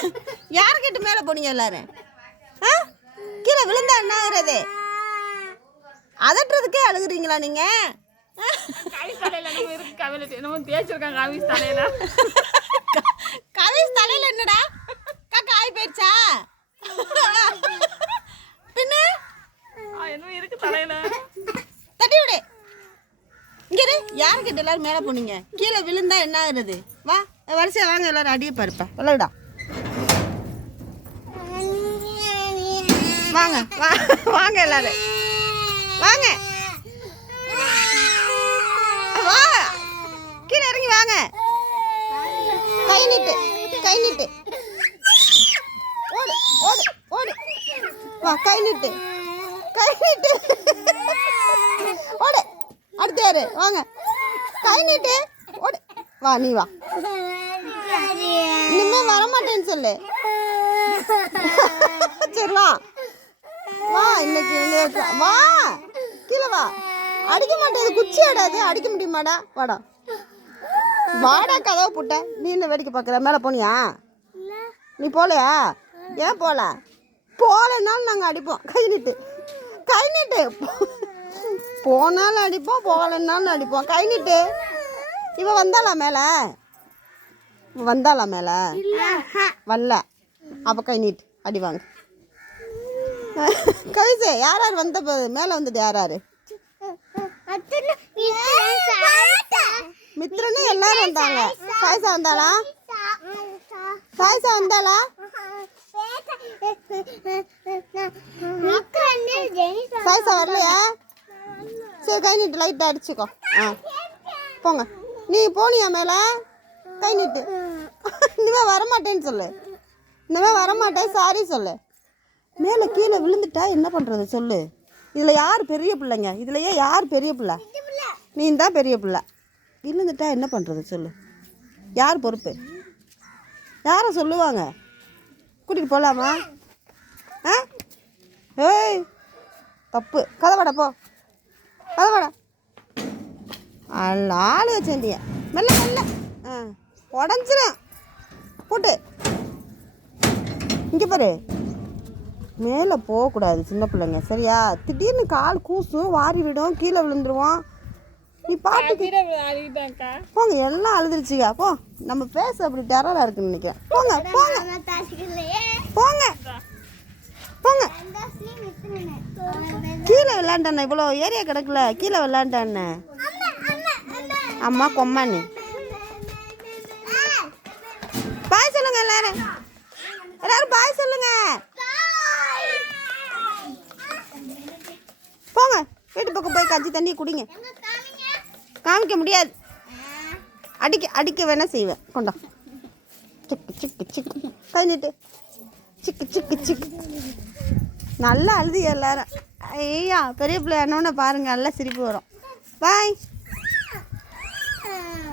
யாருக்கிட்ட மேலே போனீங்க எல்லாரும்? ஆ? கீழே விழுந்தா என்ன ஆகுறது? அதட்டுறதுக்கே அழுகுறீங்களா நீங்க? காவிஸ் தலையில என்னடா? காக்கா ஆகி போயிடுச்சா? பின்ன? இருக்கு தலையில. தட்டி விடு. இங்க யாருக்கிட்ட எல்லாரும் மேலே போனீங்க? கீழே விழுந்தா என்ன ஆகுறது? வா வரிசையா வாங்க எல்லாரும் அடியே பாருப்பா. விளையாடா வாங்க வா வாங்க எல்லாரும். வாங்க. வா. கீழே இறங்கி வாங்க. கை நீட்டு கை நீட்டு. ஓடு ஓடு ஓடு. வா கை நீட்டு. கை நீட்டு. ஓடு. அடுத்து யாரு? வாங்க. கை நீட்டு. ஓடு. வா நீ வா. இனிமே வரமாட்டேன்னு சொல்லு. சரி வா இன்னைக்கு வா. கீழே வா. அடிக்க மாட்டேது குச்சி ஆடாது அடிக்க முடியுமாடா? வாடா. வாடா கதவை புட்ட. நீ என்ன வேடிக்கை பார்க்குற. மேலே போனியா? நீ போகலையா ஏன் போகல போகலன்னாலும் நாங்கள் அடிப்போம். கை நீட்டு. கை நீட்டு. போனாலும் அடிப்போம் போகலன்னாலும் அடிப்போம். கை நீட்டு. இவ வந்தாளா மேலே? வந்தாளா மேலே? வரல. அப்போ கை நீட்டு. அடி வாங்க. கவிசே யார் யார் வந்த போது மேலே வந்தது யார் யார்? மித்ரனு எல்லாரும் வந்தாங்க. சாய்ஸா வந்தாளா? சாய்ஸா வந்தாளா? சாய்ஸா வரலையா? சரி கை நீட்டு லைட்டாக அடிச்சுக்கோ. ஆ. போங்க. நீ போனியா மேலே? கை நீட்டு. இனிமே வரமாட்டேன்னு சொல்லு. இனிமே வரமாட்டேன் சாரி சொல்லு. மேலே கீழே விழுந்துட்டா என்ன பண்ணுறது சொல்லு? இதில் யார் பெரிய பிள்ளைங்க? இதுலையே யார் பெரிய பிள்ளை? நீ தான் பெரிய பிள்ளை. விழுந்துட்டா என்ன பண்ணுறது சொல்லு? யார் பொறுப்பு? யாரை சொல்லுவாங்க? கூட்டிகிட்டு போகலாமா ஆ? ஏய் தப்பு. கதவாடா போ. கதவாடா அல்ல ஆள் வச்சேண்டிய மெல்ல மெல்ல. ஆ உடஞ்சிரும். போட்டு. இங்கே பாரு. மேலே போகக்கூடாது சின்ன பிள்ளைங்க சரியா திடீர்னு கால் கூசும் வாரி விடும் கீழே விழுந்துருவோம் நீ பாட்டுக்கு போங்க எல்லாம் அழுதுருச்சுங்க போ நம்ம பேச அப்படி டெரராக இருக்குன்னு நினைக்கிறேன் போங்க போங்க போங்க போங்க கீழே விளாண்டானே இவ்வளோ ஏரியா கிடக்குல கீழே விளாண்டானே அம்மா கொம்மானு பாய் சொல்லுங்க எல்லாரும் பாய் சொல்லுங்க போங்க வீட்டு பக்கம் போய் கஞ்சி தண்ணி குடிங்க. காமிக்க முடியாது. அடிக்க அடிக்க வேணா செய்வேன். கொண்டா. சிக்கு சிக்கு சிக்கு. கை சிக்கு சிக்கு சிக்கு. நல்லா அழுது எல்லாரும். ஐயா பெரிய பிள்ளை என்னோன்னு பாருங்க நல்லா சிரிப்பு வரும். பாய்